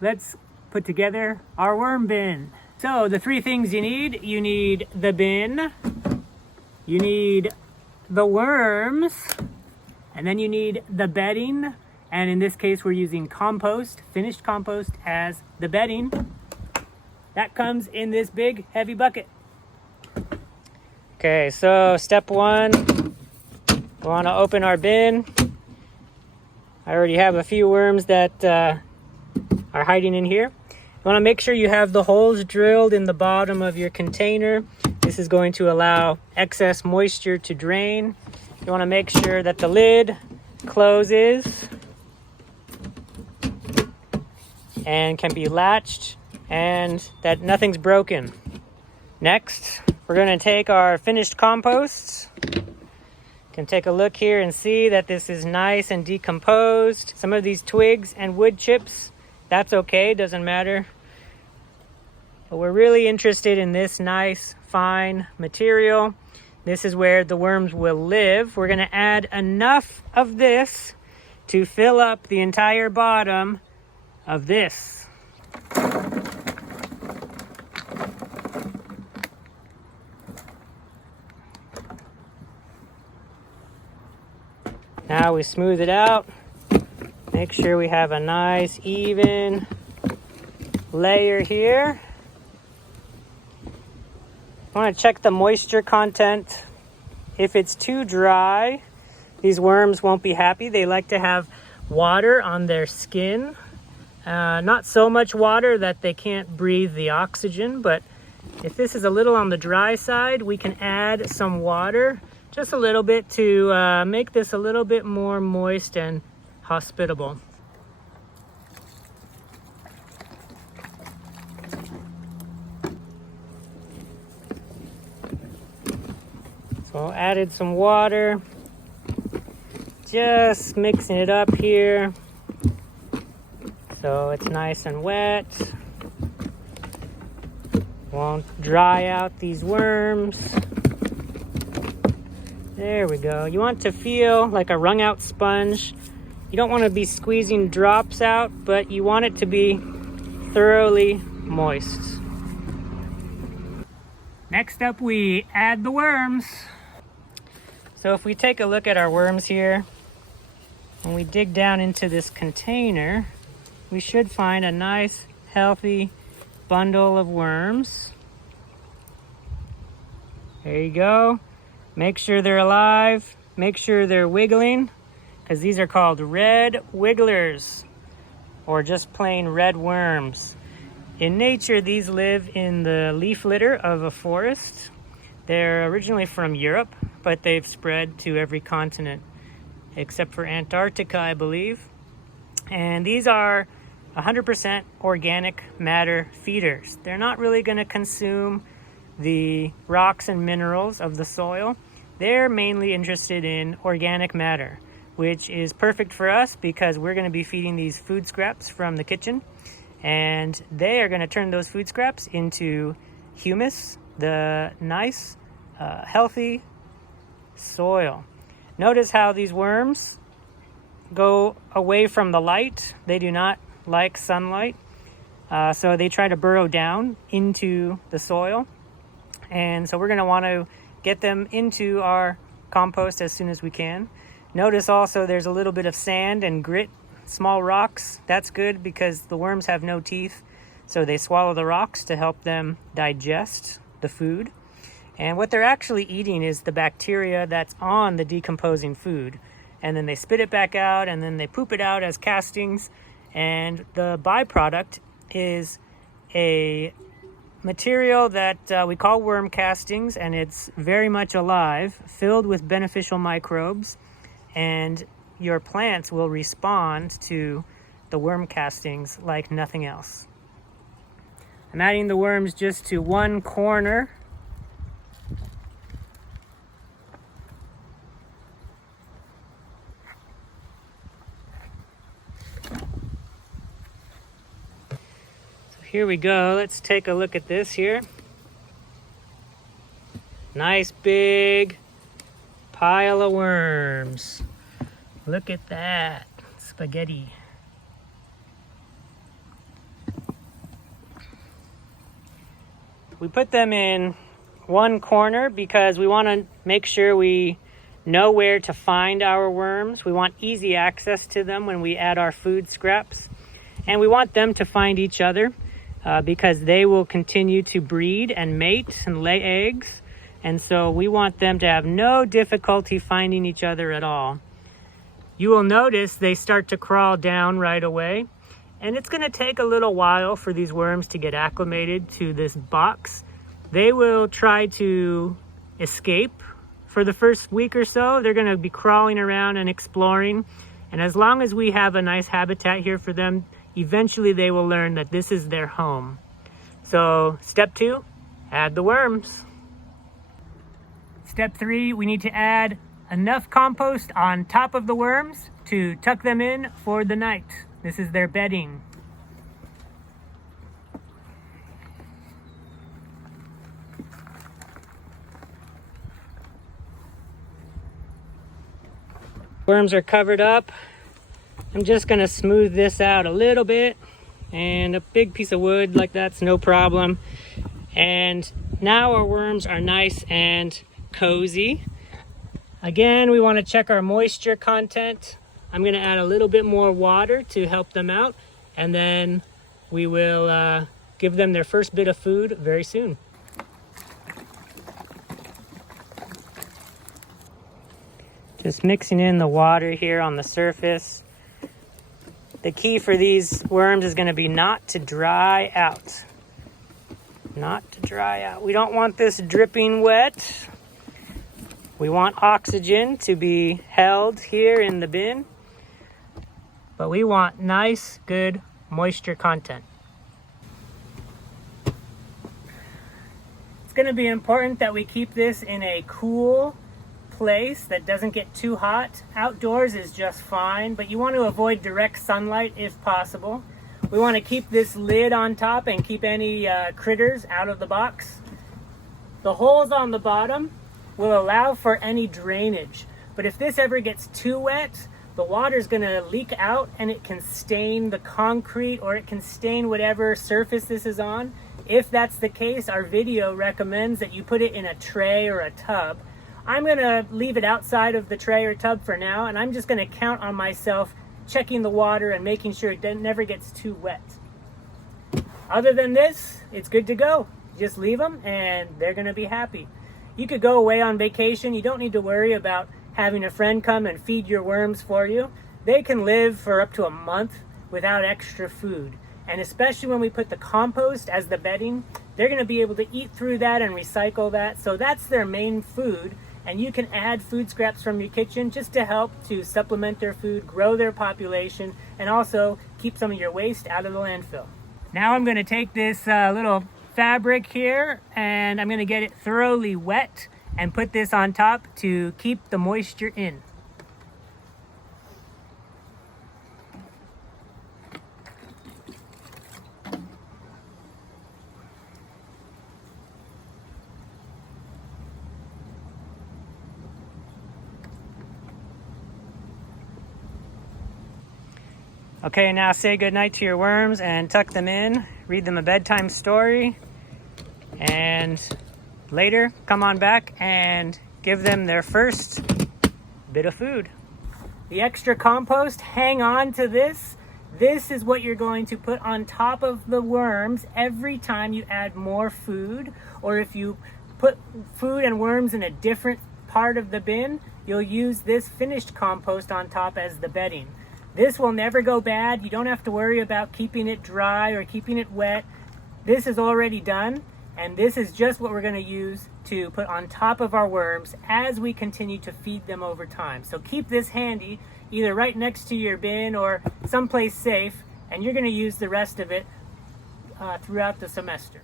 let's put together our worm bin. So the three things you need the bin, you need the worms, and then you need the bedding. And in this case, we're using compost, finished compost as the bedding. That comes in this big, heavy bucket. Okay, so step one, we want to open our bin. I already have a few worms that are hiding in here. You want to make sure you have the holes drilled in the bottom of your container. This is going to allow excess moisture to drain. You want to make sure that the lid closes and can be latched and that nothing's broken. Next, we're going to take our finished composts. You can take a look here and see that this is nice and decomposed. Some of these twigs and wood chips, that's okay, doesn't matter. But we're really interested in this nice, fine material. This is where the worms will live. We're going to add enough of this to fill up the entire bottom of this. Now we smooth it out. Make sure we have a nice, even layer here. I want to check the moisture content. If it's too dry, these worms won't be happy. They like to have water on their skin. Not so much water that they can't breathe the oxygen, but if this is a little on the dry side, we can add some water, just a little bit, to make this a little bit more moist and hospitable. So added some water, just mixing it up here so it's nice and wet. Won't dry out these worms. There we go. You want to feel like a wrung out sponge. You don't want to be squeezing drops out, but you want it to be thoroughly moist. Next up, we add the worms. So if we take a look at our worms here, and we dig down into this container, we should find a nice, healthy bundle of worms. There you go. Make sure they're alive. Make sure they're wiggling, because these are called red wigglers, or just plain red worms. In nature, these live in the leaf litter of a forest. They're originally from Europe, but they've spread to every continent except for Antarctica, I believe. And these are 100% organic matter feeders. They're not really going to consume the rocks and minerals of the soil. They're mainly interested in organic matter, which is perfect for us because we're going to be feeding these food scraps from the kitchen, and they are going to turn those food scraps into humus, the nice, healthy soil. Notice how these worms go away from the light. They do not like sunlight, so they try to burrow down into the soil. And so we're going to want to get them into our compost as soon as we can. Notice also there's a little bit of sand and grit, small rocks. That's good because the worms have no teeth, so they swallow the rocks to help them digest the food. And what they're actually eating is the bacteria that's on the decomposing food. And then they spit it back out, and then they poop it out as castings. And the byproduct is a material that we call worm castings, and it's very much alive, filled with beneficial microbes. And your plants will respond to the worm castings like nothing else. I'm adding the worms just to one corner. Here we go. Let's take a look at this here. Nice big pile of worms. Look at that spaghetti. We put them in one corner because we want to make sure we know where to find our worms. We want easy access to them when we add our food scraps. And we want them to find each other because they will continue to breed and mate and lay eggs. And so we want them to have no difficulty finding each other at all. You will notice they start to crawl down right away. And it's going to take a little while for these worms to get acclimated to this box. They will try to escape for the first week or so. They're going to be crawling around and exploring. And as long as we have a nice habitat here for them, eventually they will learn that this is their home. So step 2, add the worms. Step 3, we need to add enough compost on top of the worms to tuck them in for the night. This is their bedding. Worms are covered up. I'm just gonna smooth this out a little bit, and a big piece of wood like that's no problem. And now our worms are nice and cozy. Again, we want to check our moisture content. I'm going to add a little bit more water to help them out, and then we will give them their first bit of food very soon. Just mixing in the water here on the surface. The key for these worms is going to be not to dry out. Not to dry out. We don't want this dripping wet. We want oxygen to be held here in the bin, but we want nice, good moisture content. It's going to be important that we keep this in a cool place that doesn't get too hot. Outdoors is just fine, but you want to avoid direct sunlight if possible. We want to keep this lid on top and keep any critters out of the box. The holes on the bottom will allow for any drainage, but if this ever gets too wet, the water is going to leak out and it can stain the concrete or it can stain whatever surface this is on. If that's the case, our video recommends that you put it in a tray or a tub. I'm going to leave it outside of the tray or tub for now, and I'm just going to count on myself checking the water and making sure it never gets too wet. Other than this, it's good to go. Just leave them and they're going to be happy. You could go away on vacation. You don't need to worry about having a friend come and feed your worms for you. They can live for up to a month without extra food. And especially when we put the compost as the bedding, they're going to be able to eat through that and recycle that. So that's their main food. And you can add food scraps from your kitchen just to help to supplement their food, grow their population, and also keep some of your waste out of the landfill. Now I'm going to take this little fabric here and I'm going to get it thoroughly wet and put this on top to keep the moisture in. Okay, now say goodnight to your worms and tuck them in. Read them a bedtime story. And later, come on back and give them their first bit of food. The extra compost, hang on to this. This is what you're going to put on top of the worms every time you add more food. Or if you put food and worms in a different part of the bin, you'll use this finished compost on top as the bedding. This will never go bad. You don't have to worry about keeping it dry or keeping it wet. This is already done, and this is just what we're going to use to put on top of our worms as we continue to feed them over time. So keep this handy, either right next to your bin or someplace safe, and you're going to use the rest of it throughout the semester.